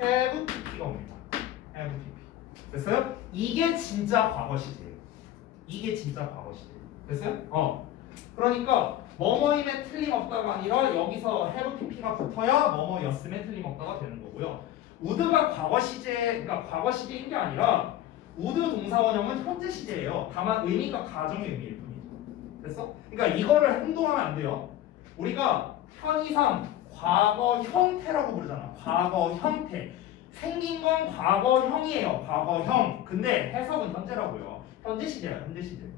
have pp가 옵니다. have pp. 됐어요? 이게 진짜 과거 시제예요. 이게 진짜 과거 시제. 됐어요? 그러니까 뭐뭐임에 틀림없다가 아니라 여기서 have pp가 붙어야 뭐뭐였음에 틀림없다가 되는 거고요. would가 과거 시제, 그러니까 과거 시제인 게 아니라 would 동사 원형은 현재 시제예요. 다만 의미가 가정의 의미일 뿐이죠. 됐어? 그러니까 이거를 행동하면 안 돼요. 우리가 편의상 과거 형태라고 부르잖아. 과거 형태. 생긴 건 과거형이에요. 과거형. 근데 해석은 현재라고요. 현재 시제야, 현재 시제.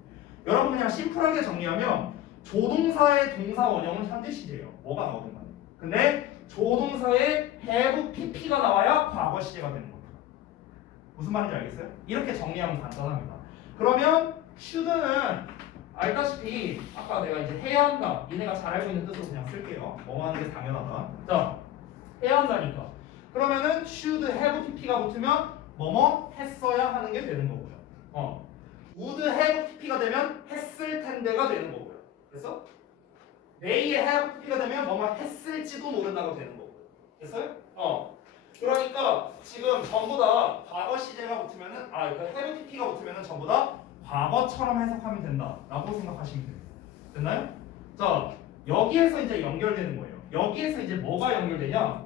여러분 그냥 심플하게 정리하면 조동사의 동사 원형은 현재 시제예요. 뭐가 나오든 간에. 근데 조동사의 have pp가 나와야 과거 시제가 되는 겁니다. 무슨 말인지 알겠어요? 이렇게 정리하면 간단합니다. 그러면 should는 알다시피 아까 내가 이제 해야 한다. 얘네가 잘 알고 있는 뜻으로 그냥 쓸게요. 뭐 하는 게 당연하다. 자, 해야 한다니까. 그러면은 should have pp가 붙으면 뭐뭐 했어야 하는 게 되는 거고요. would have pp가 되면 했을 텐데가 되는 거고요. 그래서 may have pp가 되면 뭐뭐 했을지도 모른다고 되는 거고요. 됐어요? 그러니까 지금 전부 다 과거 시제가 붙으면은 그 have pp가 붙으면은 전부 다 과거처럼 해석하면 된다라고 생각하시면 돼요. 됐나요? 자, 여기에서 이제 연결되는 거예요. 여기에서 이제 뭐가 연결되냐?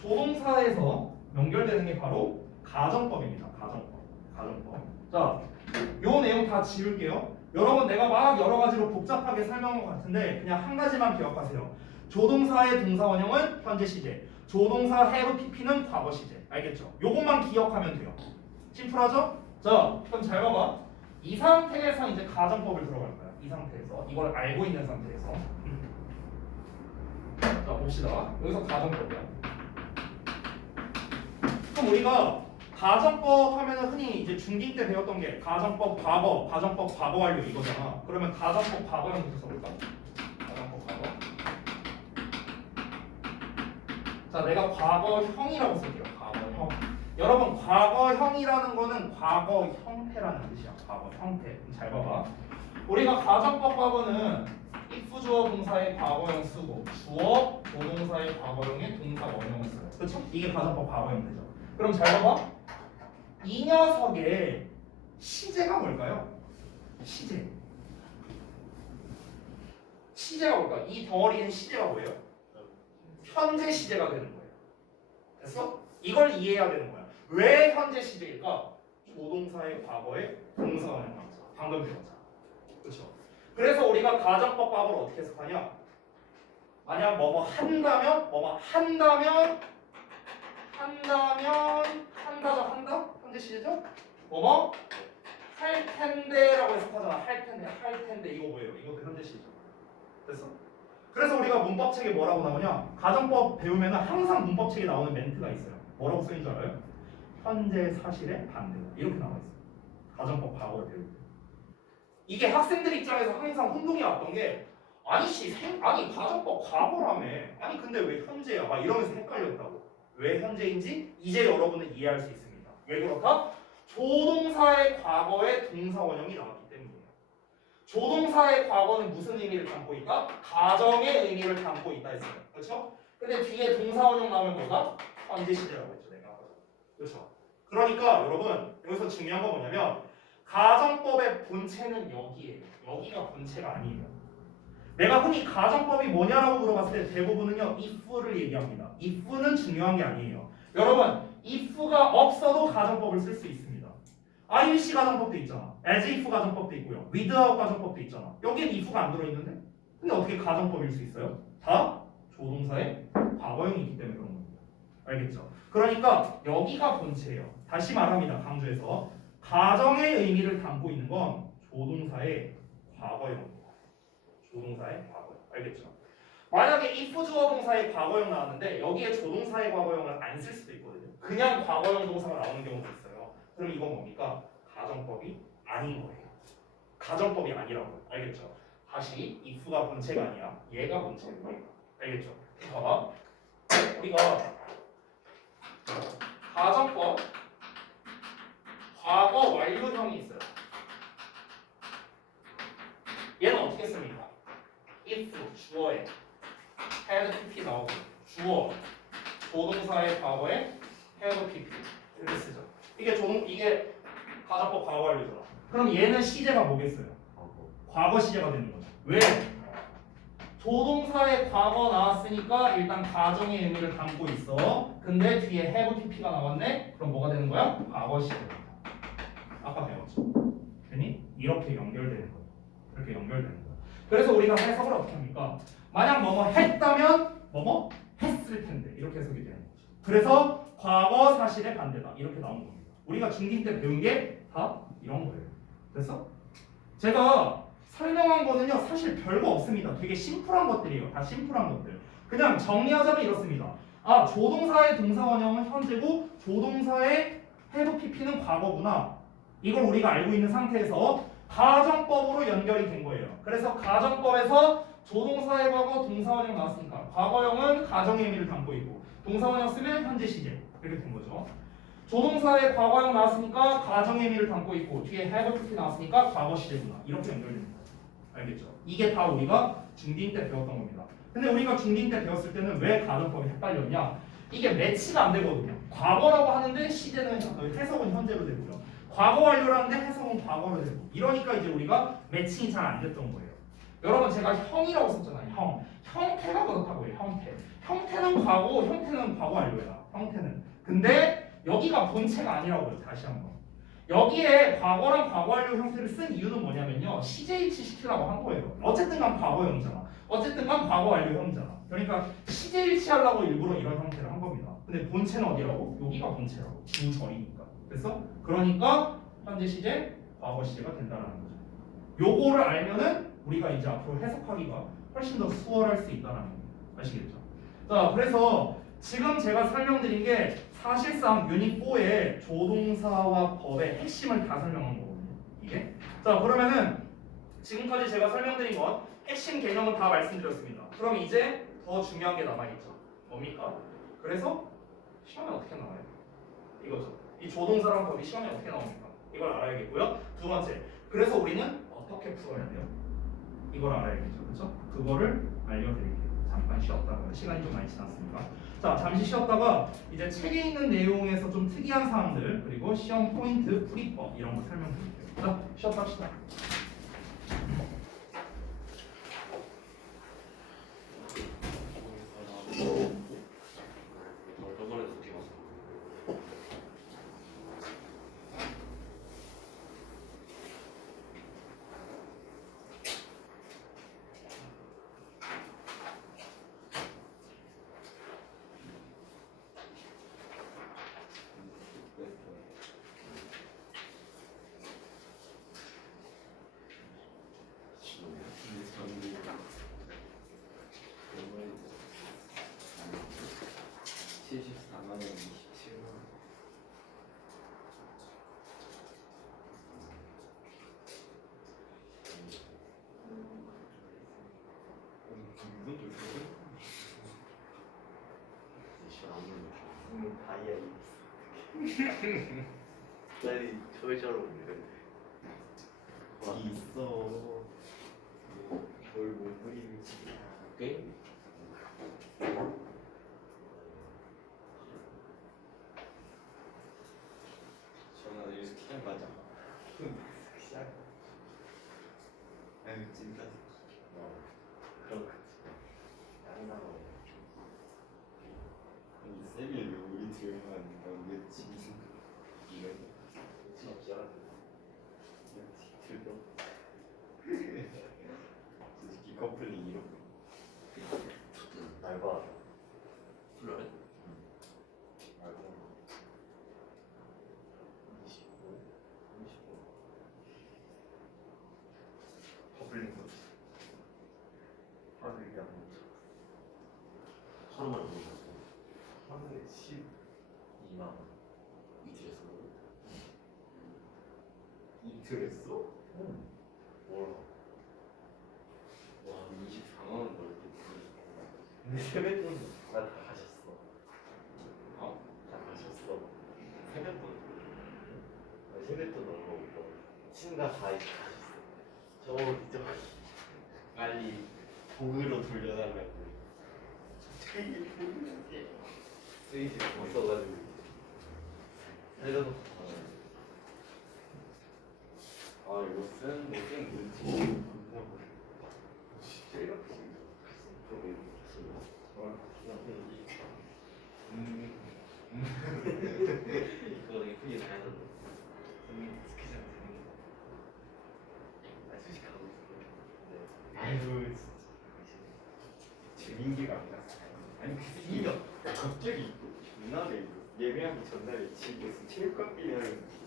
조동사에서 연결되는 게 바로 가정법입니다. 가정법. 자, 요 내용 다 지울게요. 여러분 내가 막 여러 가지로 복잡하게 설명한 것 같은데 그냥 한 가지만 기억하세요. 조동사의 동사 원형은 현재 시제, 조동사 have pp는 과거 시제. 알겠죠? 요것만 기억하면 돼요. 심플하죠? 자, 그럼 잘 봐봐. 이 상태에서 이제 가정법을 들어갈 거야. 이 상태에서 이걸 알고 있는 상태에서. 자, 봅시다. 여기서 가정법이야. 그럼 우리가 가정법 하면은 흔히 이제 중딩 때 배웠던 게 가정법 과거, 가정법 과거 완료 이거잖아. 그러면 가정법 과거형부터 써볼까? 가정법 과거. 자, 내가 과거형이라고 쓸게요. 과거형. 여러분 과거형이라는 거는 과거 형태라는 뜻이야. 과거 형태. 잘 봐봐. 우리가 가정법 과거는 if 주어 동사의 과거형 쓰고 주어 조동사의 과거형의 동사 원형을 써요. 그렇죠? 이게 가정법 과거형 되죠. 그럼 잘 봐봐. 이 녀석의 시제가 뭘까요? 시제가 뭘까? 이 덩어리의 시제가 뭐예요? 현재 시제가 되는 거예요. 됐어? 이걸 이해해야 되는 거야. 왜 현재 시제일까? 조동사의 과거의 동사 원형 강사. 방금 배웠잖아. 그렇죠? 그래서 우리가 가정법 과거를 어떻게 해석하냐? 만약 뭐뭐 한다면 한다? 현재 시제죠? 뭐뭐 할 텐데라고 해석하잖아. 할 텐데 이거 뭐예요? 이것도 현재 시제죠. 됐어? 그래서 우리가 문법책에 뭐라고 나오냐? 가정법 배우면 항상 문법책에 나오는 멘트가 있어요. 뭐라고 쓰인 줄 알아요? 현재 사실의 반대. 이렇게 나와 있어요. 가정법 과거를 배울 때. 이게 학생들 입장에서 항상 혼동이 왔던 게 아니 가정법 과거라며. 아니 근데 왜 현재야? 막 이러면서 헷갈렸다고. 왜 현재인지 이제 여러분은 이해할 수 있습니다. 왜 그렇다? 조동사의 과거에 동사 원형이 나왔기 때문이에요. 조동사의 과거는 무슨 의미를 담고 있다? 가정의 의미를 담고 있다 했어요. 그렇죠? 근데 뒤에 동사 원형 나오면 뭐다? 현재 시제라고 했죠. 내가. 그렇죠? 그러니까 여러분 여기서 중요한 건 뭐냐면 가정법의 본체는 여기예요. 여기가 본체가 아니에요. 내가 흔히 가정법이 뭐냐라고 물어봤을 때 대부분은요 if를 얘기합니다. if는 중요한 게 아니에요. 여러분 if가 없어도 가정법을 쓸 수 있습니다. IUC 가정법도 있잖아. as if 가정법도 있고요. without 가정법도 있잖아. 여기엔 if가 안 들어있는데? 근데 어떻게 가정법일 수 있어요? 다 조동사의 과거형이기 때문에 그런 겁니다. 알겠죠? 그러니까 여기가 본체예요. 다시 말합니다. 강조해서 가정의 의미를 담고 있는 건 조동사의 과거형입니다. 조동사의 과거형. 알겠죠? 만약에 if 주어 동사의 과거형 나왔는데 여기에 조동사의 과거형을 안 쓸 수도 있거든요. 그냥 과거형 동사가 나오는 경우도 있어요. 그럼 이건 뭡니까? 가정법이 아닌 거예요. 가정법이 아니라고요. 알겠죠? 다시 if가 본체가 아니야. 얘가 본체예요. 알겠죠? 봐봐. 우리가 가정법 과거 완료형이 있어요. 얘는 어떻게 씁니까? if 주어에 had pp 나오고 주어 조동사의 과거에 have pp 이렇게 쓰죠. 이게 가정법 과거 완료잖아. 그럼 얘는 시제가 뭐겠어요? 과거 시제가 되는 거죠. 왜? 조동사의 과거 나왔으니까 일단 가정의 의미를 담고 있어. 근데 뒤에 have pp가 나왔네? 그럼 뭐가 되는 거야? 과거 시제입니다. 아까 배웠죠. 되니? 이렇게 연결되는 거예요. 이렇게 연결되는 거예요. 그래서 우리가 해석을 어떻게 합니까? 만약 뭐뭐 했다면 뭐뭐 했을 텐데 이렇게 해석이 되는 거죠. 그래서 과거 사실의 반대다 이렇게 나온 겁니다. 우리가 중딩 때 배운 게 다 이런 거예요. 그래서 제가 설명한 거는요 사실 별거 없습니다. 되게 심플한 것들이에요. 다 심플한 것들. 그냥 정리하자면 이렇습니다. 아 조동사의 동사원형은 현재고 조동사의 have pp는 과거구나. 이걸 우리가 알고 있는 상태에서 가정법으로 연결이 된 거예요. 그래서 가정법에서 조동사의 과거 동사원형 나왔으니까 과거형은 가정의 의미를 담고 있고 동사원형 쓰면 현재 시제 이렇게 된 거죠. 조동사의 과거형 나왔으니까 가정의 의미를 담고 있고 뒤에 have pp 나왔으니까 과거 시제구나 이렇게 연결됩니다. 알겠죠? 이게 다 우리가 중딩 때 배웠던 겁니다. 근데 우리가 중딩 때 배웠을 때는 왜 가정법이 헷갈렸냐? 이게 매치가 안 되거든요. 과거라고 하는데 시제는 해석은 현재로 되고요. 과거 완료라는데 해석은 과거로 되고 이러니까 이제 우리가 매칭이 잘 안 됐던 거예요. 여러분 제가 형이라고 썼잖아요. 형태가 그렇다고 해요. 형태는 과거, 형태는 과거 완료야. 형태는. 근데 여기가 본체가 아니라고요. 다시 한번. 여기에 과거랑 과거 완료 형태를 쓴 이유는 뭐냐면요. CJH 시키라고 한 거예요. 어쨌든 간 과거형이잖아. 어쨌든 간 과거 완료형이잖아. 그러니까 CJH 하려고 일부러 이런 형태를 한 겁니다. 근데 본체는 어디라고? 여기가 본체라고. 주절이니까. 그래서 그러니까 현재 시제, 과거 시제가 된다는 거죠. 요거를 알면은 우리가 이제 앞으로 해석하기가 훨씬 더 수월할 수 있다는 거 아시겠죠? 자, 그래서 지금 제가 설명드린 게 사실상 유닛 4의 조동사와 법의 핵심을 다 설명한 거거든요. 이게. 자, 그러면은 지금까지 제가 설명드린 것 핵심 개념은 다 말씀드렸습니다. 그럼 이제 더 중요한 게 남아있죠. 뭡니까? 그래서 시험에 어떻게 나와요? 이거죠. 이 조동사랑 법이 시험에 어떻게 나옵니까? 이걸 알아야겠고요. 두 번째, 그래서 우리는 어떻게 풀어야 돼요? 이걸 알아야겠죠. 그렇죠? 그거를 알려드릴게요. 잠깐 쉬었다가 시간이 좀 많이 지났으니까. 자, 잠시 쉬었다가 이제 책에 있는 내용에서 좀 특이한 사항들 그리고 시험 포인트, 풀이법 이런 거 설명드릴게요. 자, 쉬었다 합시다. 저번에도 어떻게 봤어? 빨리 저희처럼 올려. 있어. 뭘못 그리는지. 게임? 저는 여기서 키장 가자. 시작. 아유 찐따. 그런 거지. 양나가. 아니 쌤이 왜 우리 둘만 왜 지금 이거 진짜. 들려? 솔직히 커플링 이렇게 날 봐. 그래? 알고. 25, 35. 커플링 거지. 하늘이 안 멈춰. 하루만 보는 거지. 하늘에 12만 원. 이틀에서 이틀 했어? 응. 몰라. 와 24만 원 벌게. 근데 세뱃돈 다 가셨어. 어? 다 가셨어. 세뱃돈. 세뱃돈 넣은 거 없고 친가 다 가셨어. 저 빨리 복으로 돌려달라고. 쓰이지 못 써가지고 살려도 아 이거 쓰는 게좀 문제. 진짜 이렇게 좀 이렇게 이거 예쁘게 잘 해서 스케줄 되는 거. 아 수식하고 있어. 아이고 재민기가 안 났어. 아니 이거 갑자기 전날에 예매하기 전날에 집에 무슨 체육관비냐는.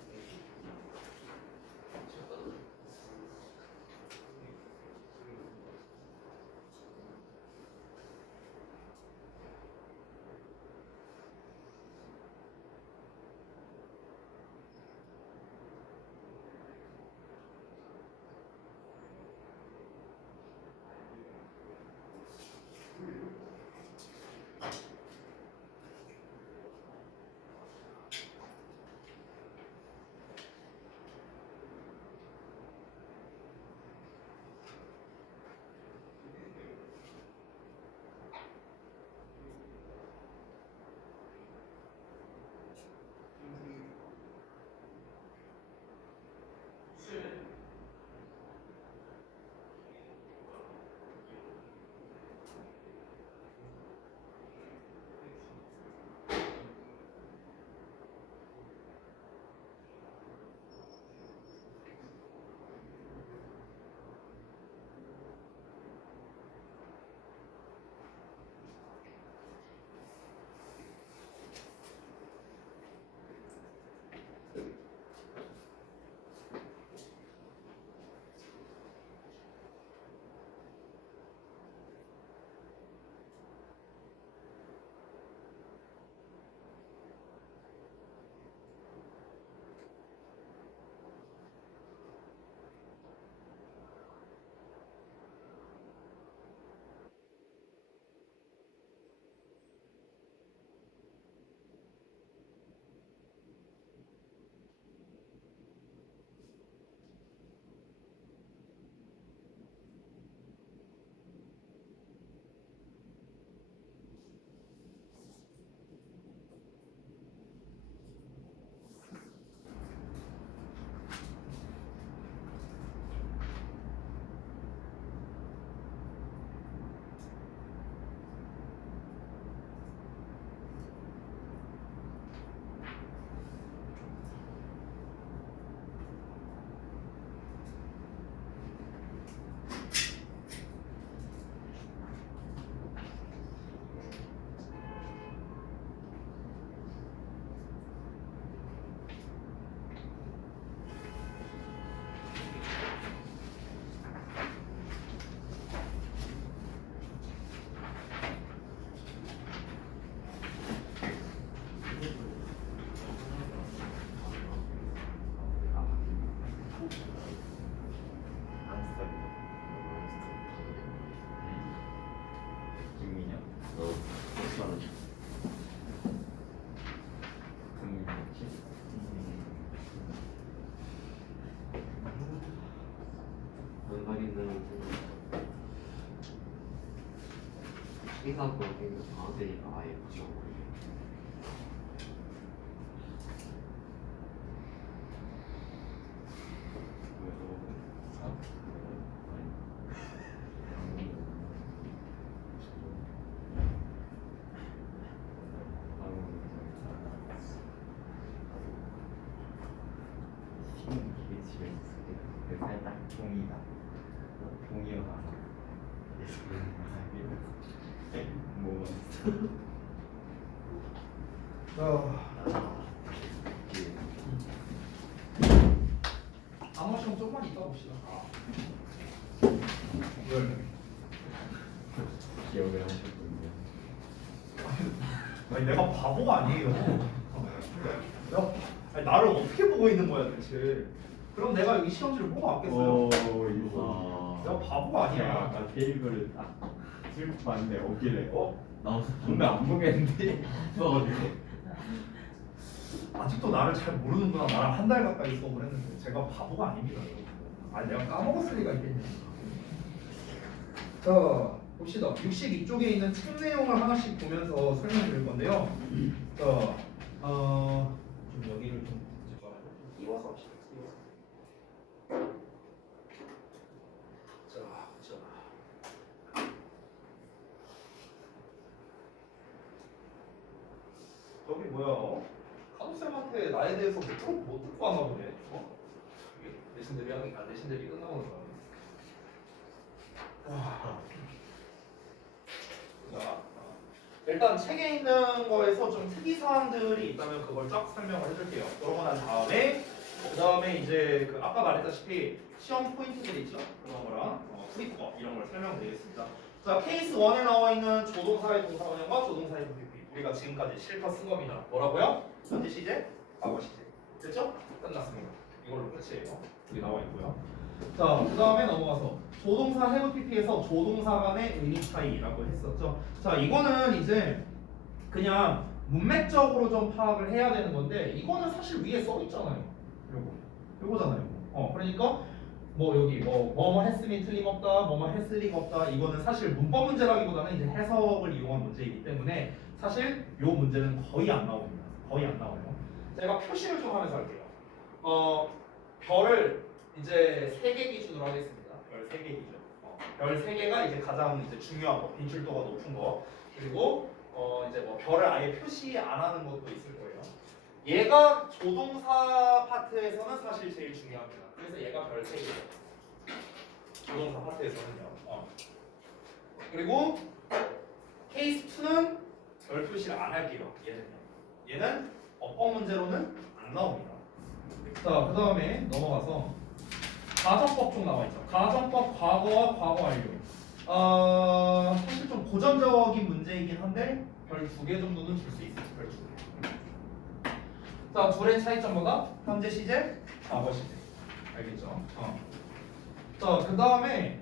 회사도 방학되니까 아예 붙여버려. 살짝 종이다. 종이어가. 뭐 암호 시험 조금만 이따 봅시다. 기억을 하셨군요. 아니 내가 바보가 아니에요. 아니, 나를 어떻게 보고 있는 거야 대체? 그럼 내가 여기 시험지를 보고 왔겠어요? 이거. 내가 바보가 아니야. 아까 테이블을 딱 슬프 봤는데 없길래 나 정말 안 보겠는데 써가지고. 아직도 나를 잘 모르는구나. 나랑 한 달 가까이 수업을 했는데 제가 바보가 아닙니다. 아니 내가 까먹었을 리가 있겠냐. 자 봅시다. 62쪽에 있는 책 내용을 하나씩 보면서 설명드릴 건데요. 자, 좀 여기를 좀 저기 뭐야? 카누쌤한테 나에 대해서 못 듣고 하나 보네. 어? 내신 대비 하는 내신 대비 끝나고 나서. 자, 일단 책에 있는 거에서 좀 특이 사항들이 있다면 그걸 쫙 설명을 해줄게요. 그러고 난 다음에 그 다음에 이제 그 아까 말했다시피 시험 포인트들 있죠? 그런 거랑 프리법 이런 걸 설명드리겠습니다. 자, 케이스 1에 나와 있는 조동사의 동사원형과 조동사의 부피피 우리가 지금까지 실컷 쓴 겁니다. 뭐라고요? 현재 시제, 과거 시제. 됐죠? 끝났습니다. 이걸로 끝이에요. 여기 나와 있고요. 자, 그 다음에 넘어가서 조동사 have pp에서 조동사 간의 의미 차이라고 했었죠. 자, 이거는 이제 그냥 문맥적으로 좀 파악을 해야 되는 건데 이거는 사실 위에 써 있잖아요. 요거잖아요. 그러니까 뭐 여기 뭐뭐 했음이 틀림없다, 뭐뭐 했을 리가 없다. 이거는 사실 문법 문제라기보다는 이제 해석을 이용한 문제이기 때문에 사실 요 문제는 거의 안 나옵니다. 거의 안 나와요. 제가 표시를 좀 하면서 할게요. 별을 이제 3개 기준으로 하겠습니다. 별 3개 기준. 별 3개가 이제 가장 이제 중요한 거, 빈출도가 높은 거. 그리고 이제 뭐 별을 아예 표시 안 하는 것도 있을 거예요. 얘가 조동사 파트에서는 사실 제일 중요합니다. 그래서 얘가 별 3개예요. 조동사 파트에서는요. 그리고 케이스 2는 별 표시를 안 할게요. 얘는 어법 문제로는 안 나옵니다. 자, 그 다음에 넘어가서 가정법 쪽 나와 있죠. 가정법 과거와 과거 완료. 사실 좀 고전적인 문제이긴 한데 별 2개 정도는 줄 수 있어요. 별 2개. 자, 둘의 차이점 뭐다? 현재 시제, 과거 시제. 알겠죠? 자, 그 다음에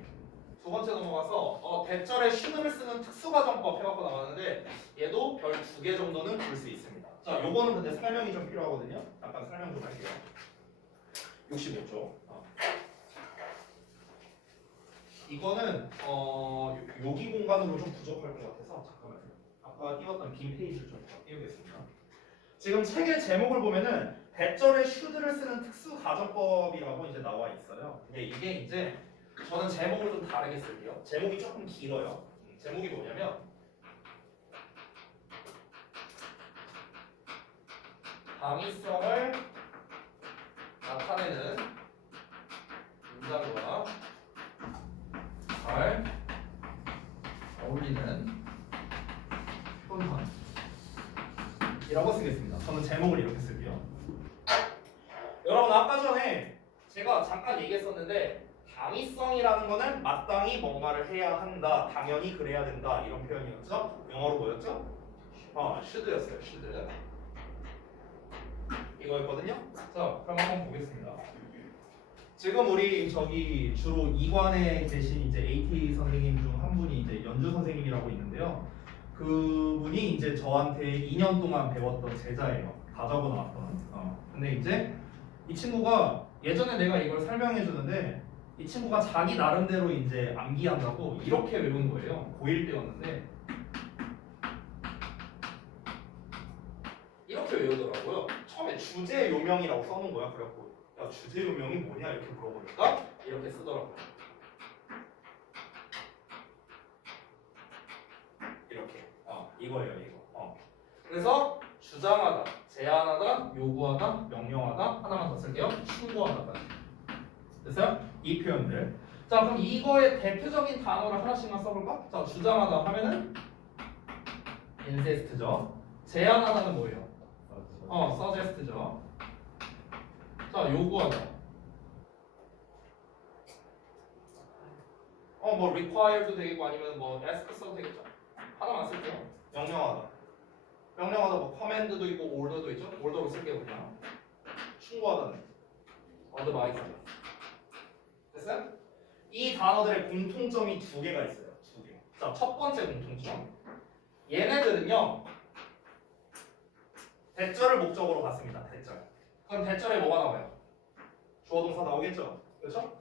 두 번째 넘어가서 대절에 should를 쓰는 특수가정법 해갖고 나왔는데 얘도 별 2개 정도는 줄 수 있습니다. 자, 요거는 근데 설명이 좀 필요하거든요. 잠깐 설명 좀 할게요. 65쪽. 이거는 여기 공간으로 좀 부족할 것 같아서 잠깐만요. 아까 띄웠던 빈 페이지를 좀 띄우겠습니다. 지금 책의 제목을 보면은 대절에 should를 쓰는 특수 가정법이라고 이제 나와 있어요. 근데 이게 이제 저는 제목을 좀 다르게 쓸게요. 제목이 조금 길어요. 제목이 뭐냐면 당위성을 나타내는 문장과 잘 어울리는 표현이라고 쓰겠습니다. 저는 제목을 이렇게 쓸게요. 여러분 아까 전에 제가 잠깐 얘기했었는데 당위성이라는 거는 마땅히 뭔가를 해야 한다, 당연히 그래야 된다 이런 표현이었죠. 영어로 뭐였죠? should였어요. should. 이거였거든요. 자, 그럼 한번 보겠습니다. 지금 우리 저기 주로 2관에 계신 이제 AT 선생님 중 한 분이 이제 연주 선생님이라고 있는데요. 그분이 이제 저한테 2년 동안 배웠던 제자예요. 다 적어 놨던. 근데 이제 이 친구가 예전에 내가 이걸 설명해 주는데 이 친구가 자기 나름대로 이제 암기한다고 이렇게 외운 거예요. 고1 때였는데 이렇게 외우더라고요. 처음에 주제 요명이라고 써놓은 거야. 그래갖고 야 주제 요명이 뭐냐 이렇게 물어보니까 이렇게 쓰더라고요. 이렇게 이거예요 이거. 그래서 주장하다, 제안하다, 요구하다, 명령하다 하나만 더 쓸게요. 충고하다까지. 됐어요? 이 표현들. 자 그럼 이거의 대표적인 단어를 하나씩만 써볼까? 자 주장하다 하면은 insist죠. 제안하다는 뭐예요? suggest죠. 자 요구하다. 뭐 require도 되겠고 아니면 뭐 ask 써도 되겠죠. 하나만 쓸게요. 명령하다. 명령하다 뭐 command도 있고 order도 있죠. order로 쓸게요 그냥. 충고하다는 advise. 됐어요? 이 단어들의 공통점이 2개가 있어요. 2개. 자, 첫 번째 공통점. 얘네들은요. 대절을 목적으로 갖습니다. 대절. 그럼 대절에 뭐가 나와요? 주어 동사 나오겠죠? 그렇죠?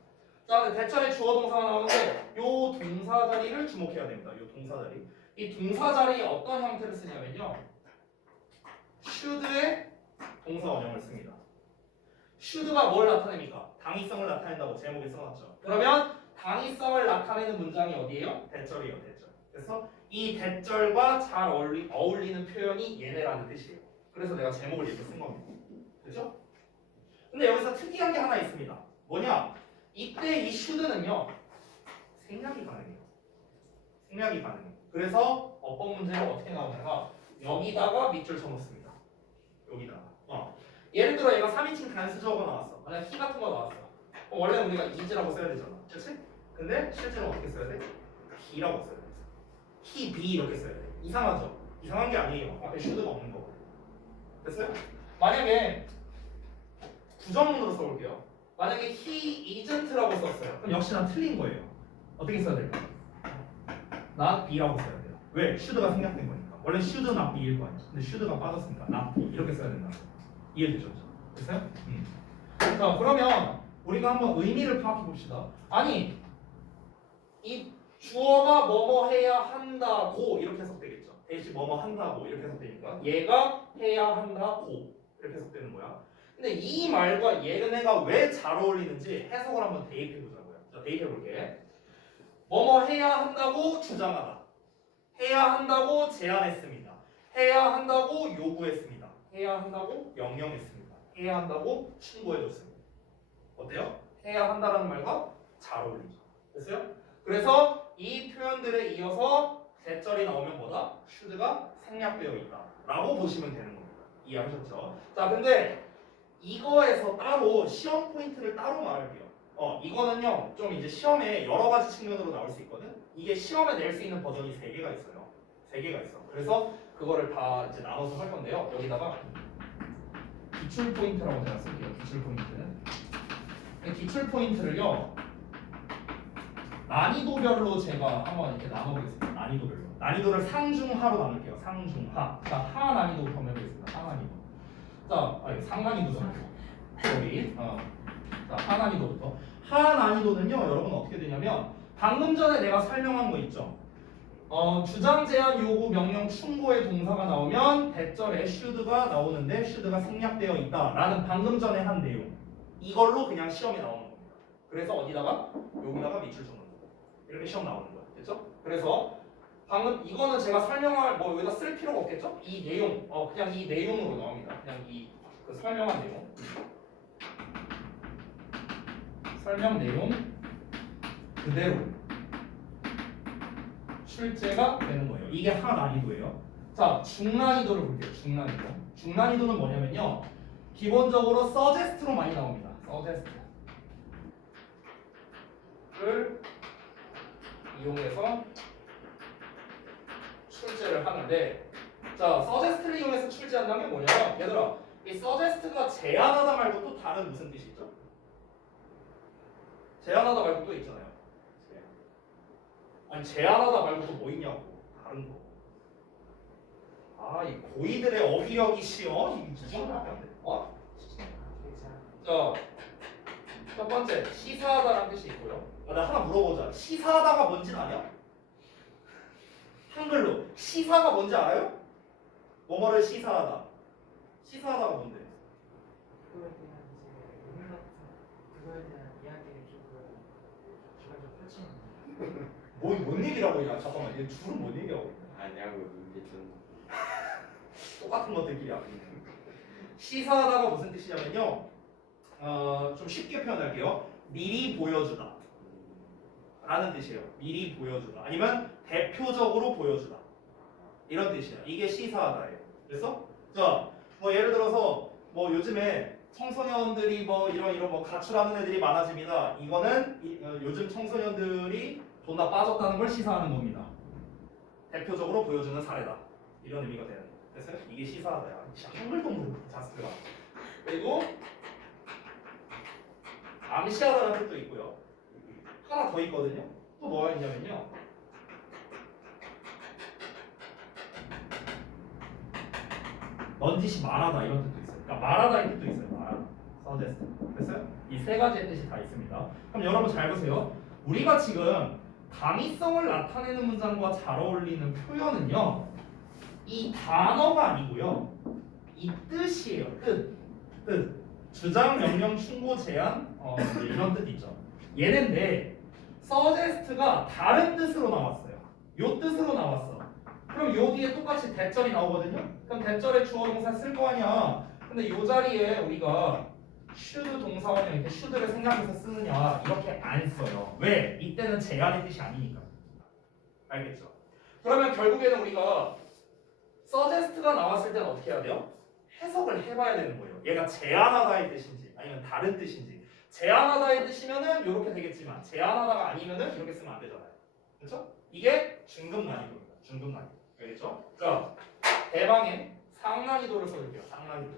자, 근데 대절에 주어 동사가 나오는데 요 동사 자리를 주목해야 됩니다. 요 동사 자리. 이 동사 자리에 어떤 형태를 쓰냐면요. should의 동사 원형을 씁니다. should가 뭘 나타냅니까? 당위성을 나타낸다고 제목에 써놨죠. 그러면 당위성을 나타내는 문장이 어디예요? 대절이에요. 대절. 그래서 이 대절과 잘 어울리는 표현이 얘네라는 뜻이에요. 그래서 내가 제목을 이렇게 쓴 겁니다. 그죠? 근데 여기서 특이한 게 하나 있습니다. 뭐냐? 이때 이 should는요 생략이 가능해요. 생략이 가능해요. 그래서 어법 문제가 어떻게 나오냐가 여기다가 밑줄 쳐놓습니다. 여기다가. 예를 들어 얘가 3인칭 단수적어 나왔어. 만약 he 같은 거 나왔어. 원래는 우리가 is라고 써야 되잖아. 그렇지? 근데 실제로 어떻게 써야 돼? he라고 써야 돼. he, be 이렇게 써야 돼. 이상하죠? 이상한 게 아니에요. 앞에 should가 없는 거고. 됐어요? 만약에 부정문으로 써볼게요. 만약에 he isn't라고 썼어요. 그럼 역시나 틀린 거예요. 어떻게 써야 될까? not be라고 써야 돼요. 왜? should가 생략된 거니까. 원래 should not be일 거 아니야. 근데 should가 빠졌으니까 not be 이렇게 써야 된다. 이해되셨죠? 됐어요? 자 그러면 우리가 한번 의미를 파악해 봅시다. 아니 이 주어가 뭐뭐 해야 한다고 이렇게 해석되겠죠. 대신 뭐뭐 한다고 이렇게 해석되니까 얘가 해야 한다고 이렇게 해석되는 거야. 근데 이 말과 얘네가 왜 잘 어울리는지 해석을 한번 대입해 보자고요. 자 대입해 볼게. 뭐뭐 해야 한다고 주장하다. 해야 한다고 제안했습니다. 해야 한다고 요구했습니다. 해야 한다고 명령했습니다. 해야 한다고 충고해줬습니다. 어때요? 해야 한다라는 말과 잘 어울리죠. 됐어요? 그래서 이 표현들에 이어서 대절이 나오면 뭐다? should가 생략되어 있다 라고 보시면 되는 겁니다. 이해하셨죠? 자 근데 이거에서 따로 시험 포인트를 따로 말할게요. 이거는요 좀 이제 시험에 여러 가지 측면으로 나올 수 있거든. 이게 시험에 낼 수 있는 버전이 3개가 있어요. 3개가 있어. 그래서 그거를 다 이제 나눠서 할 건데요. 여기다가 기출 포인트라고 제가 쓸게요. 기출 포인트는 기출 포인트를요 난이도별로 제가 한번 이렇게 나눠보겠습니다. 난이도별로. 난이도를 상중하로 나눌게요. 상중하. 자, 하 난이도부터 한번 해보겠습니다. 하 난이도. 자, 상난이도 여기. 자, 하 난이도부터. 하 난이도는요, 여러분 어떻게 되냐면 방금 전에 내가 설명한 거 있죠. 주장, 제안, 요구, 명령, 충고의 동사가 나오면 대절에 should가 나오는데 should가 생략되어 있다라는 방금 전에 한 내용. 이걸로 그냥 시험에 나오는 겁니다. 그래서 어디다가? 여기다가 밑줄 쳐놓는 거고. 이렇게 시험 나오는 거예요. 됐죠? 그래서 방금 이거는 제가 설명할 뭐 여기다 쓸 필요가 없겠죠? 이 내용, 그냥 이 내용으로 나옵니다. 그냥 그 설명한 내용. 설명 내용 그대로 출제가 되는 거예요. 이게 하 난이도예요. 자, 중난이도를 볼게요. 중난이도. 중난이도는 뭐냐면요. 기본적으로 서제스트로 많이 나옵니다. 서제스트를 이용해서 출제를 하는데, 자, 서제스트를 이용해서 출제한다는 게 뭐냐면, 얘들아, 이 서제스트가 제안하다 말고 또 다른 무슨 뜻이 있죠? 제안하다 말고 또 있잖아요. 아니 제안하다 말고 또 뭐 있냐고. 다른 거. 이 고이들의 어휘력이 시어? 이게 정도밖에 안 돼. 자, 첫 번째 시사하다라는 뜻이 있고요. 나 하나 물어보자. 시사하다가 뭔지 아냐? 한글로 시사가 뭔지 알아요? 뭐뭐를 시사하다. 시사하다가 뭔데? 그거에 대한 이제 의미 같은 그거에 대한 이야기를 조금 주관적 펼치는 뭔 얘기라고 이거? 잠깐만, 얘 둘은 뭔 얘기하고 있냐? 아니야고 이게 좀 똑같은 것들끼리 하고 있는. 시사하다가 무슨 뜻이냐면요. 좀 쉽게 표현할게요. 미리 보여주다 라는 뜻이에요. 미리 보여주다. 아니면 대표적으로 보여주다. 이런 뜻이에요. 이게 시사하다예요. 그래서 자, 뭐 예를 들어서 뭐 요즘에 청소년들이 뭐 이런 뭐 가출하는 애들이 많아집니다. 이거는 요즘 청소년들이 존나 빠졌다는 걸 시사하는 겁니다. 대표적으로 보여주는 사례다. 이런 의미가 되는 거예요. 그래서 이게 시사하다야. 한글도 모르고 자스트가. 그리고 암시하다는 뜻도 있고요. 하나 더 있거든요. 또 뭐가 있냐면요. 넌지시 말하다 이런 뜻도 있어요. 그러니까 말하다의 뜻도 있어요. 말하다. 서제스트. 됐어요? 이 세 가지의 뜻이 다 있습니다. 그럼 여러분 잘 보세요. 우리가 지금 당위성을 나타내는 문장과 잘 어울리는 표현은요. 이 단어가 아니고요. 이 뜻이에요. 뜻. 주장, 명령, 충고, 제안 이런 뜻 있죠. 얘네인데 서제스트가 다른 뜻으로 나왔어요. 요 뜻으로 나왔어. 그럼 요 뒤에 똑같이 대절이 나오거든요. 그럼 대절에 주어 동사 쓸 거 아니야. 근데 요 자리에 우리가 should 동사원형 이렇게 should를 생각해서 쓰느냐 이렇게 안 써요. 왜? 이때는 제한의 뜻이 아니니까. 알겠죠? 그러면 결국에는 우리가 suggest가 나왔을 때는 어떻게 해야 돼요? 해석을 해봐야 되는 거예요. 얘가 제안하다의 뜻인지 아니면 다른 뜻인지. 제안하다의 뜻이면은 이렇게 되겠지만 제안하다가 아니면은 이렇게 쓰면 안 되잖아요. 그렇죠? 이게 중급 난이도입니다. 중급 난이도. 알겠죠? 자, 대방의 상난이도를 써줄게요. 상난이도.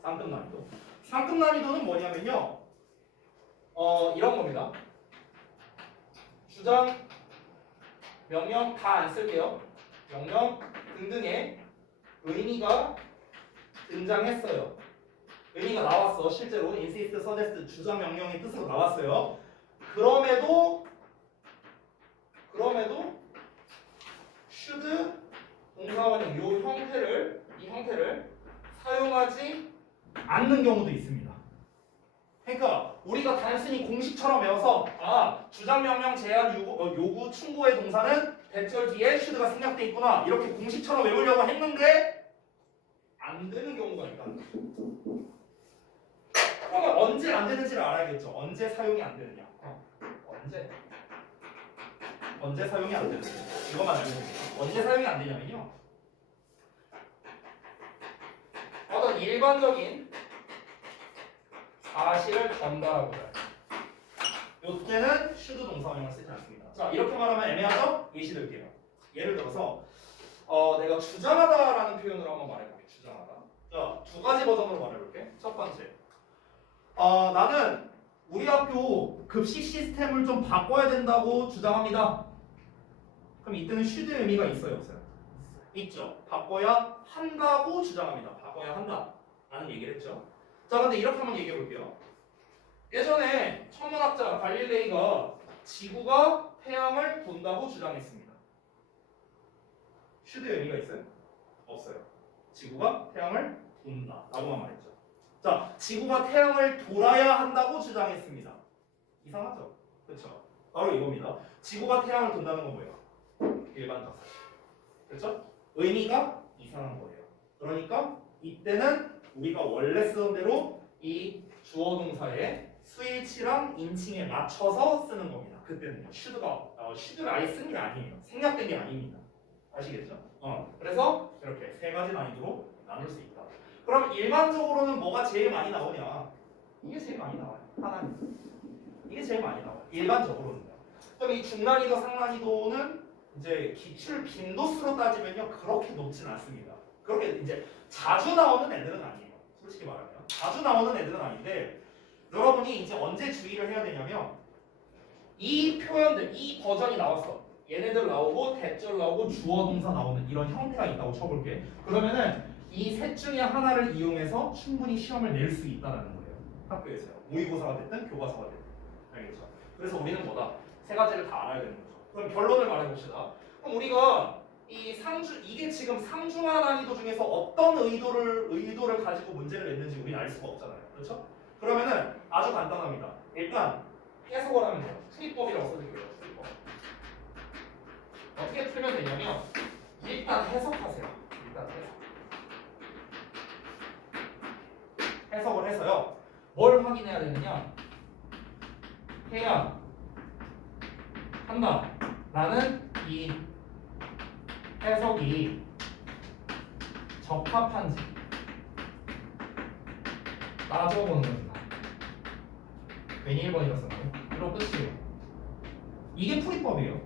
상급 난이도. 상급 난이도는 뭐냐면요. 이런 겁니다. 주장, 명령 다 안 쓸게요. 명령 등등의 의미가 등장했어요. 의미가 나왔어. 실제로 insist, suggest, 주장, 명령의 뜻으로 나왔어요. 그럼에도 should 동사원형 이 형태를 사용하지 않는 경우도 있습니다. 그러니까 우리가 단순히 공식처럼 외워서 주장, 명령, 제한, 요구, 충고의 동사는 대절 뒤에 should가 생략돼 있구나 이렇게 공식처럼 외우려고 했는데 안 되는 경우가 있다. 그러면 언제 안 되는지를 알아야겠죠. 언제 사용이 안 되느냐. 언제 사용이 안 되느냐. 이것만 알면 됩니다. 언제 사용이 안 되냐면요. 어떤 일반적인 사실을 전달하고자 해요. 이때는 should 동사원형을 쓰지 않습니다. 자, 이렇게 말하면 애매하죠? 예시들게요. 예를 들어서 내가 주장하다라는 표현으로 한번 말해볼게. 주장하다. 자, 두 가지 버전으로 말해볼게. 첫 번째, 나는 우리 학교 급식 시스템을 좀 바꿔야 된다고 주장합니다. 그럼 이때는 should의 의미가 있어요, 없어요? 있죠. 바꿔야 한다고 주장합니다. 바꿔야 한다 라는 얘기를 했죠. 자, 근데 이렇게 한번 얘기해 볼게요. 예전에 천문학자 갈릴레이가 지구가 태양을 돈다고 주장했습니다. should의 의미가 있어요? 없어요. 지구가 태양을 돈다 라고만 말했죠. 자, 지구가 태양을 돌아야 한다고 주장했습니다. 이상하죠? 그렇죠? 바로 이겁니다. 지구가 태양을 돈다는 건 뭐예요? 일반적 사실. 그렇죠? 의미가 이상한 거예요. 그러니까 이때는 우리가 원래 쓰던 대로 이 주어 동사의 수일치랑 인칭에 맞춰서 쓰는 겁니다. 그때는요. should를 아예 쓴 게 아니에요. 생략된 게 아닙니다. 아시겠죠? 그래서 이렇게 세 가지 난이도로 나눌 수 있다. 그럼 일반적으로는 뭐가 제일 많이 나오냐? 이게 제일 많이 나와요. 하나는. 이게 제일 많이 나와요. 일반적으로는요. 그럼 이 중난이도, 상난이도는 이제 기출 빈도수로 따지면요 그렇게 높진 않습니다. 그렇게 이제 자주 나오는 애들은 아니에요. 솔직히 말하면 자주 나오는 애들은 아닌데 여러분이 이제 언제 주의를 해야 되냐면 이 표현들, 이 버전이 나왔어. 얘네들 나오고 대절 나오고 주어 동사 나오는 이런 형태가 있다고 쳐볼게. 그러면은 이 셋 중에 하나를 이용해서 충분히 시험을 낼 수 있다는 거예요. 학교에서요. 모의고사가 됐든 교과서가 됐든. 알겠죠? 그래서 우리는 뭐다? 세 가지를 다 알아야 되는 거죠. 그럼 결론을 말해봅시다. 그럼 우리가 이게 지금 상중하 난이도 중에서 어떤 의도를 가지고 문제를 냈는지 우리는 알 수가 없잖아요. 그렇죠? 그러면은 아주 간단합니다. 일단 해석을 하면 돼요. 풀이법이라고 써줄게요. 풀이법. 어떻게 풀면 되냐면 일단 해석하세요. 일단 해석을 해서요. 뭘 확인해야 되느냐? 해야 한다. 라는 이 해석이 적합한지 따져보는 겁니다. 괜히 1번이라 썼나요? 이런 끝이에요. 이게 풀이법이에요.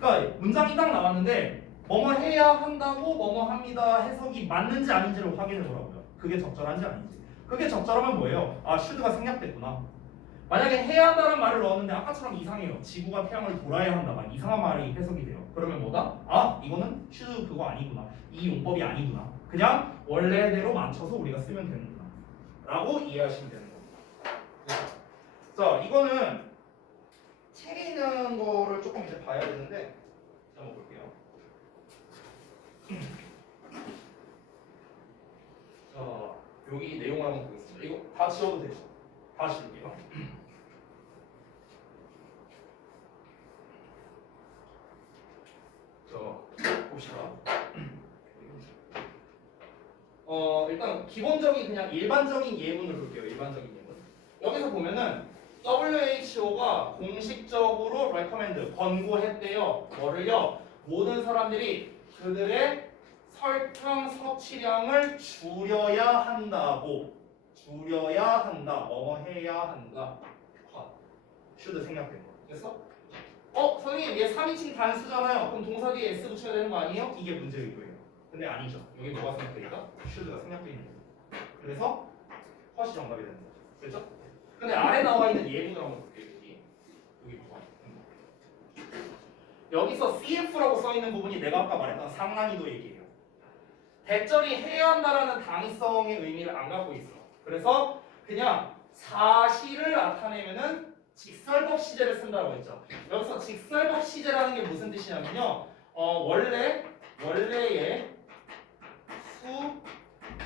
그러니까 문장이 딱 나왔는데 뭐뭐 해야 한다고 뭐뭐 합니다 해석이 맞는지 아닌지를 확인해 보라고요. 그게 적절한지 아닌지. 그게 적절하면 뭐예요? should가 생략됐구나. 만약에 해야 한다는 말을 넣었는데 아까처럼 이상해요. 지구가 태양을 돌아야 한다. 막 이상한 말이 해석이 돼요. 그러면 뭐다? 이거는 should 그거 아니구나. 이 용법이 아니구나. 그냥 원래대로 맞춰서 우리가 쓰면 되는구나. 라고 이해하시면 되는 겁니다. 자, 이거는 책에 있는 거를 조금 이제 봐야 되는데 한번 볼게요. 자, 여기 내용을 한번 보겠습니다. 이거 다 지워도 되죠? 다 지울게요. 자, 일단 기본적인 그냥 일반적인 예문을 볼게요. 일반적인 예문. 여기서 보면은 WHO가 공식적으로 recommend 권고했대요. 뭐를요? 모든 사람들이 그들의 설탕 섭취량을 줄여야 한다고. 줄여야 한다. 뭐 해야 한다. should 생략된 거. 됐어? 선생님 얘 3인칭 단수잖아요. 그럼 동사 뒤에 s 붙여야 되는 거 아니에요? 이게 문제 의도예요. 근데 아니죠. 여기 뭐가 생략되니까? should가 생략되어 있는 거예요. 그래서 컷이 정답이 되는 거죠. 그렇죠? 근데 아래 나와 있는 예문을 한번 볼게요. 여기 봐봐. 여기서 CF라고 써 있는 부분이 내가 아까 말했던 상난이도 얘기예요. 대절이 해야 한다라는 당위성의 의미를 안 갖고 있어. 그래서 그냥 사실을 나타내면은 직설법 시제를 쓴다고 했죠. 여기서 직설법 시제라는 게 무슨 뜻이냐면요. 원래의 수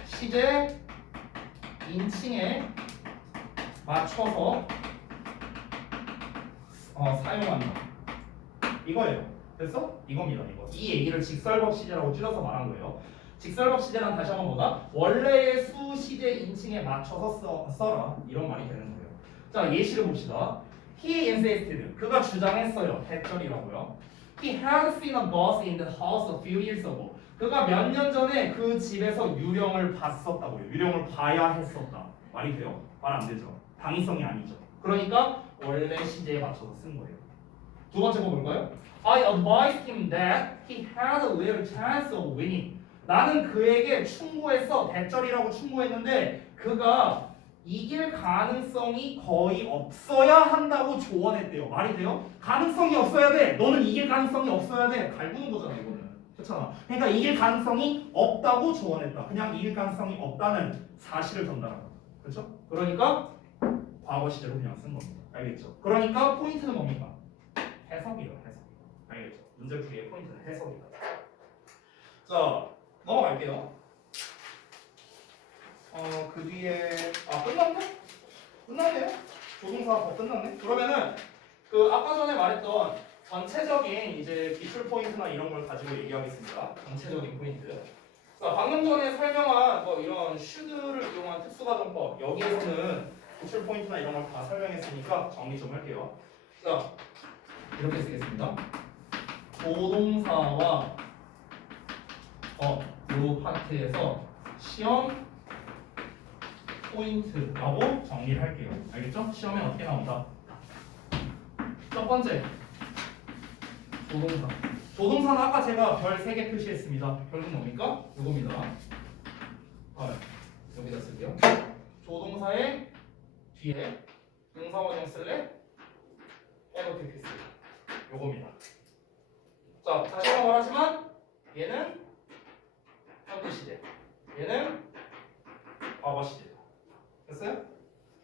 시제 인칭에 맞춰서 사용한다. 이거예요. 됐어? 이겁니다. 이거. 이 얘기를 직설법 시제라고 줄여서 말한 거예요. 직설법 시제란 다시 한번 뭐다? 원래의 수 시제 인칭에 맞춰서 써라. 이런 말이 되는 거예요. 자, 예시를 봅시다. He insisted. 그가 주장했어요. 대절이라고요. He had seen a ghost in the house a few years ago. 그가 몇 년 전에 그 집에서 유령을 봤었다고요. 유령을 봐야 했었다. 말이 돼요? 말 안 되죠. 당위성이 아니죠. 그러니까 원래 시제에 맞춰서 쓴 거예요. 두 번째 거 볼까요? I advised him that he had a little chance of winning. 나는 그에게 충고했어. 대절이라고 충고했는데 그가 이길 가능성이 거의 없어야 한다고 조언했대요. 말이 돼요? 가능성이 없어야 돼. 너는 이길 가능성이 없어야 돼. 갈구는 거잖아 이거는. 그렇잖아. 그러니까 이길 가능성이 없다고 조언했다. 그냥 이길 가능성이 없다는 사실을 전달한다. 그렇죠? 그러니까 과거 시제로 그냥 쓴 겁니다. 알겠죠? 그러니까 포인트는 뭡니까? 해석이요. 해석. 알겠죠? 문제풀이의 포인트는 해석이다. 자, 넘어갈게요. 그 뒤에 끝났네? 끝났네요? 조동사 더 끝났네? 그러면은 그 아까 전에 말했던 전체적인 이제 기출 포인트나 이런 걸 가지고 얘기하겠습니다. 전체적인 포인트. 자, 방금 전에 설명한 뭐 이런 should를 이용한 특수가정법 여기에서는 기출 포인트나 이런 걸 다 설명했으니까 정리 좀 할게요. 자, 이렇게 쓰겠습니다. 조동사와 요 파트에서 시험 포인트라고 정리를 할게요. 알겠죠? 시험에 어떻게 나온다? 첫 번째 조동사. 조동사는 아까 제가 별 3개 표시했습니다. 별은 뭡니까? 요겁니다. 여기다 쓸게요. 조동사의 뒤에 동사원형 쓸래? 에버티피스 요겁니다. 자, 다시 한번 말하지만 얘는 현재 시제, 얘는 과거 시제. 됐어요?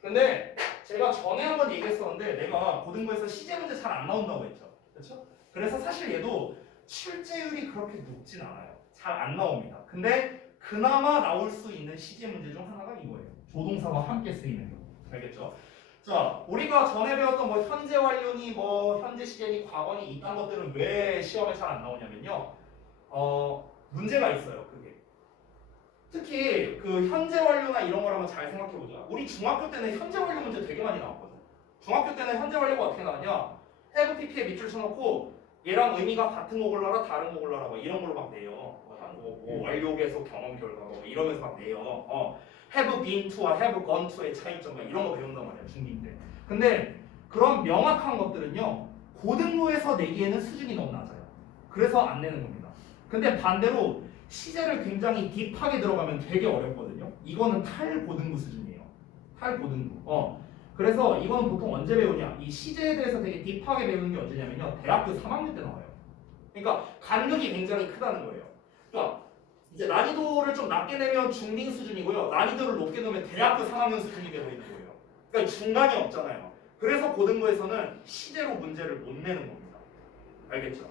근데 제가 전에 한번 얘기했었는데 내가 고등부에서 시제 문제 잘 안 나온다고 했죠. 그렇죠? 그래서 사실 얘도 출제율이 그렇게 높진 않아요. 잘 안 나옵니다. 근데 그나마 나올 수 있는 시제 문제 중 하나가 이거예요. 조동사와 함께 쓰이는 거. 알겠죠? 자, 우리가 전에 배웠던 뭐 현재 완료니 뭐 현재 시제니 과거니 이딴 것들은 왜 시험에 잘 안 나오냐면요. 문제가 있어요. 그게. 특히 그 현재 완료나 이런 걸 한번 잘 생각해 보자. 우리 중학교 때는 현재 완료 문제 되게 많이 나왔거든. 중학교 때는 현재 완료가 어떻게 나왔냐? have pp에 밑줄 쳐놓고 얘랑 의미가 같은 거 골라라 다른 거 골라라 뭐 이런 걸로 막 내요. 뭐 완료 계속 경험 결과 뭐 이러면서 막 내요. have been to와 have gone to의 차이점 이런 거 배운단 말이야 중2 때. 근데 그런 명확한 것들은요 고등부에서 내기에는 수준이 너무 낮아요. 그래서 안 내는 겁니다. 근데 반대로 시제를 굉장히 딥하게 들어가면 되게 어렵거든요. 이거는 탈고등부 수준이에요. 탈고등부. 그래서 이거는 보통 언제 배우냐? 이 시제에 대해서 되게 딥하게 배우는 게 언제냐면요. 대학교 3학년 때 나와요. 그러니까 간극이 굉장히 크다는 거예요. 그러니까 이제 난이도를 좀 낮게 내면 중딩 수준이고요. 난이도를 높게 놓으면 대학교 3학년 수준이 되고 있는 거예요. 그러니까 중간이 없잖아요. 그래서 고등부에서는 시제로 문제를 못 내는 겁니다. 알겠죠?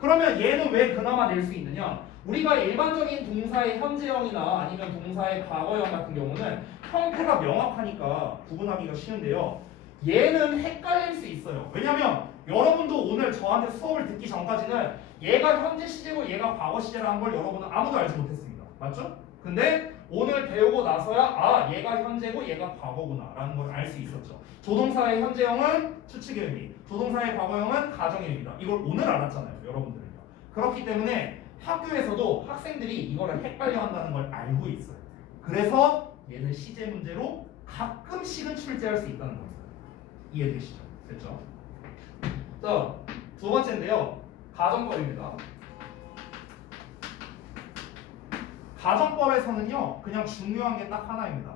그러면 얘는 왜 그나마 낼 수 있느냐? 우리가 일반적인 동사의 현재형이나 아니면 동사의 과거형 같은 경우는 형태가 명확하니까 구분하기가 쉬운데요. 얘는 헷갈릴 수 있어요. 왜냐면 여러분도 오늘 저한테 수업을 듣기 전까지는 얘가 현재 시제고 얘가 과거 시제라는 걸 여러분은 아무도 알지 못했습니다. 맞죠? 근데 오늘 배우고 나서야 아 얘가 현재고 얘가 과거구나 라는 걸 알 수 있었죠. 조동사의 현재형은 추측의 의미, 조동사의 과거형은 가정의 의미다. 이걸 오늘 알았잖아요, 여러분들은요. 그렇기 때문에 학교에서도 학생들이 이거를 헷갈려 한다는 걸 알고 있어요. 그래서 얘는 시제 문제로 가끔씩은 출제할 수 있다는 겁니다. 이해되시죠? 됐죠? 자, 두 번째인데요. 가정법입니다. 가정법에서는요, 그냥 중요한 게 딱 하나입니다.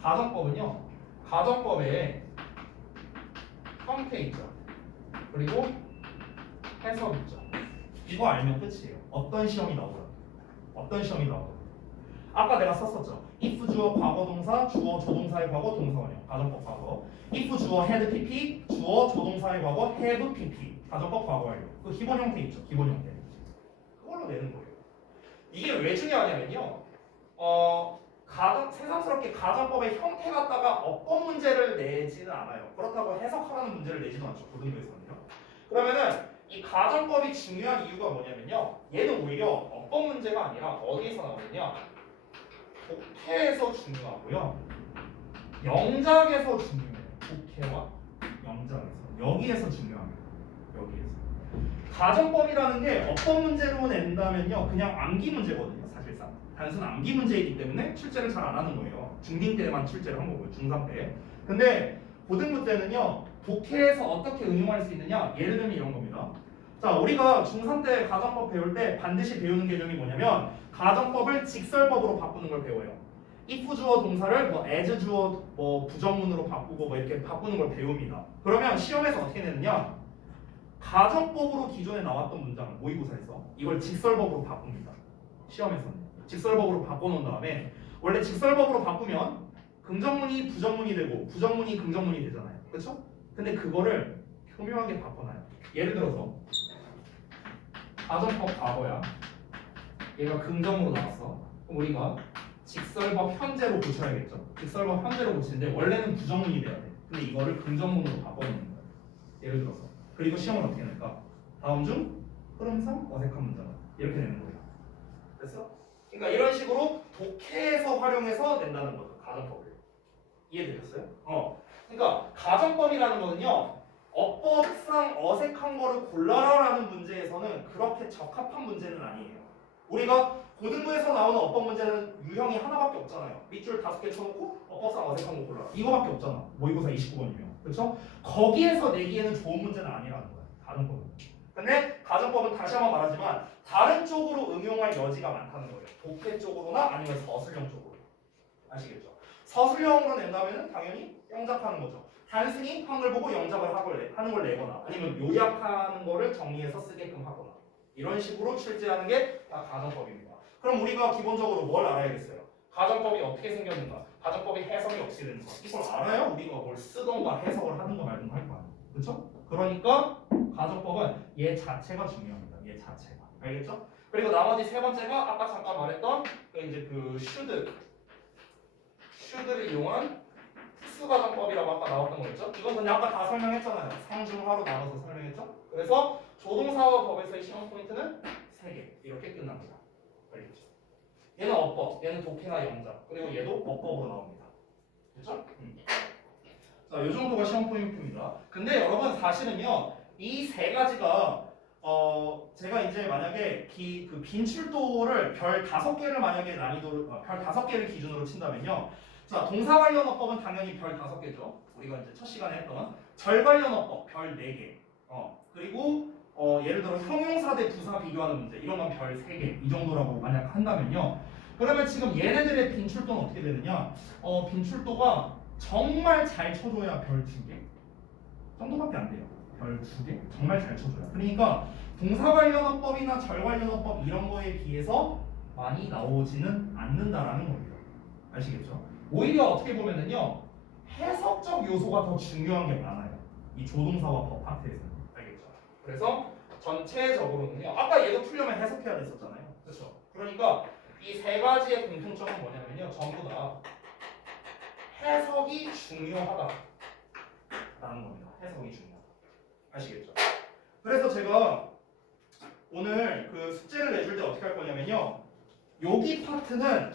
가정법은요, 가정법에 형태 있죠. 그리고 해석 있죠. 이거 알면 끝이에요. 어떤 시험이 나오든. 어떤 시험이 나오든. 아까 내가 썼었죠. if 주어 과거 동사, 주어 조동사의 과거 동사원형. 가정법 과거. if 주어 had pp, 주어 조동사의 과거 have pp. 가정법 과거 완료. 그 기본 형태 있죠. 기본 형태. 그걸로 내는 거예요. 이게 왜 중요하냐면요. 새삼스럽게 가정법의 형태 갖다가 어법 문제를 내지는 않아요. 그렇다고 해석하라는 문제를 내지도 않죠. 고등교에서는요. 그러면은 이 가정법이 중요한 이유가 뭐냐면요. 얘는 오히려 어법 문제가 아니라 어디에서 나오느냐. 독해에서 중요하고요. 영작에서 중요해요. 독해와 영작에서. 여기에서 중요합니다. 여기에서. 가정법이라는 게 어법 문제로 낸다면요. 그냥 암기 문제거든요. 사실상. 단순 암기 문제이기 때문에 출제를 잘 안 하는 거예요. 중딩 때만 출제를 한 거고요. 중3 때. 근데 고등부 때는요. 독해에서 어떻게 응용할 수 있느냐? 예를 들면 이런 겁니다. 자, 우리가 중3 때 가정법 배울 때 반드시 배우는 개념이 뭐냐면 가정법을 직설법으로 바꾸는 걸 배워요. if 주어 동사를 뭐 as 주어 뭐 부정문으로 바꾸고 뭐 이렇게 바꾸는 걸 배웁니다. 그러면 시험에서 어떻게 내느냐? 가정법으로 기존에 나왔던 문장을 모의고사에서 이걸 직설법으로 바꿉니다. 시험에서는 직설법으로 바꿔놓은 다음에 원래 직설법으로 바꾸면 긍정문이 부정문이 되고 부정문이 긍정문이 되잖아요. 그렇죠? 근데 그거를 교묘하게 바꿔놔요. 예를 들어서 가정법 과거야. 얘가 긍정으로 나왔어. 그럼 우리가 직설법 현재로 고쳐야겠죠. 직설법 현재로 고치는데 원래는 부정문이 돼야 돼. 근데 이거를 긍정문으로 바꿔놓는 거예요. 예를 들어서. 그리고 시험은 어떻게 낼까? 다음 중 흐름상 어색한 문장은 이렇게 내는 거예요. 됐어? 그러니까 이런 식으로 독해에서 활용해서 낸다는 거죠. 가정법을. 이해되셨어요? 그러니까 가정법이라는 거는요. 어법상 어색한 거를 골라라라는 문제에서는 그렇게 적합한 문제는 아니에요. 우리가 고등부에서 나오는 어법 문제는 유형이 하나밖에 없잖아요. 밑줄 5개 쳐놓고 어법상 어색한 거 골라. 이거밖에 없잖아. 모의고사 29번이면. 그렇죠? 거기에서 내기에는 좋은 문제는 아니라는 거예요. 가정법은. 근데 가정법은 다시 한번 말하지만 다른 쪽으로 응용할 여지가 많다는 거예요. 독해 쪽으로나 아니면 서술형 쪽으로. 아시겠죠? 서술형으로 낸다면 당연히 영작하는 거죠. 단순히 한글 보고 영작을 하는 걸 내거나 아니면 요약하는 거를 정리해서 쓰게끔 하거나 이런 식으로 출제하는 게 다 가정법입니다. 그럼 우리가 기본적으로 뭘 알아야겠어요? 가정법이 어떻게 생겼는가? 가정법의 해석이 어떻게 되는가? 이걸 알아야 우리가 뭘 쓰던가 해석을 하는 거 말든 할 거 아니에요. 그렇죠? 그러니까 가정법은 얘 자체가 중요합니다. 얘 자체가. 알겠죠? 그리고 나머지 세 번째가 아까 잠깐 말했던 이제 그 슈드를 이용한 특수가정법이라고 아까 나왔던 거였죠? 이건 그냥 아까 다 설명했잖아요. 상중하로 나눠서 설명했죠? 그래서 조동사와 법에서의 시험 포인트는 3개 이렇게 끝납니다. 알겠죠? 얘는 어법, 얘는 독해나 영작, 그리고 얘도 어법으로 나옵니다. 됐죠? 자, 이 정도가 시험 포인트입니다. 근데 여러분 사실은요, 이 세 가지가 제가 이제 만약에 그 빈출도를 별 5개를 만약에 난이도를 별 5개를 기준으로 친다면요. 자, 동사 관련 어법은 당연히 별 5개죠. 우리가 이제 첫 시간에 했던 절 관련 어법 별 4개. 그리고 예를 들어 형용사 대 부사 비교하는 문제 이런 건 별 3개 이 정도라고 만약 한다면요. 그러면 지금 얘네들의 빈출도는 어떻게 되느냐? 빈출도가 정말 잘 쳐줘야 별 2개 정도밖에 안 돼요. 별 2개 정말 잘 쳐줘요. 그러니까 동사 관련 어법이나 절 관련 어법 이런 거에 비해서 많이 나오지는 않는다라는 겁니다. 아시겠죠? 오히려 어떻게 보면은요 해석적 요소가 더 중요한 게 많아요. 이 조동사와 법 파트에서는. 알겠죠? 그래서 전체적으로는요. 아까 얘도 풀려면 해석해야 됐었잖아요. 그렇죠? 그러니까 이 세 가지의 공통점은 뭐냐면요. 전부 다 해석이 중요하다라는 겁니다. 해석이 중요하다. 아시겠죠? 그래서 제가 오늘 그 숙제를 내줄 때 어떻게 할 거냐면요. 여기 파트는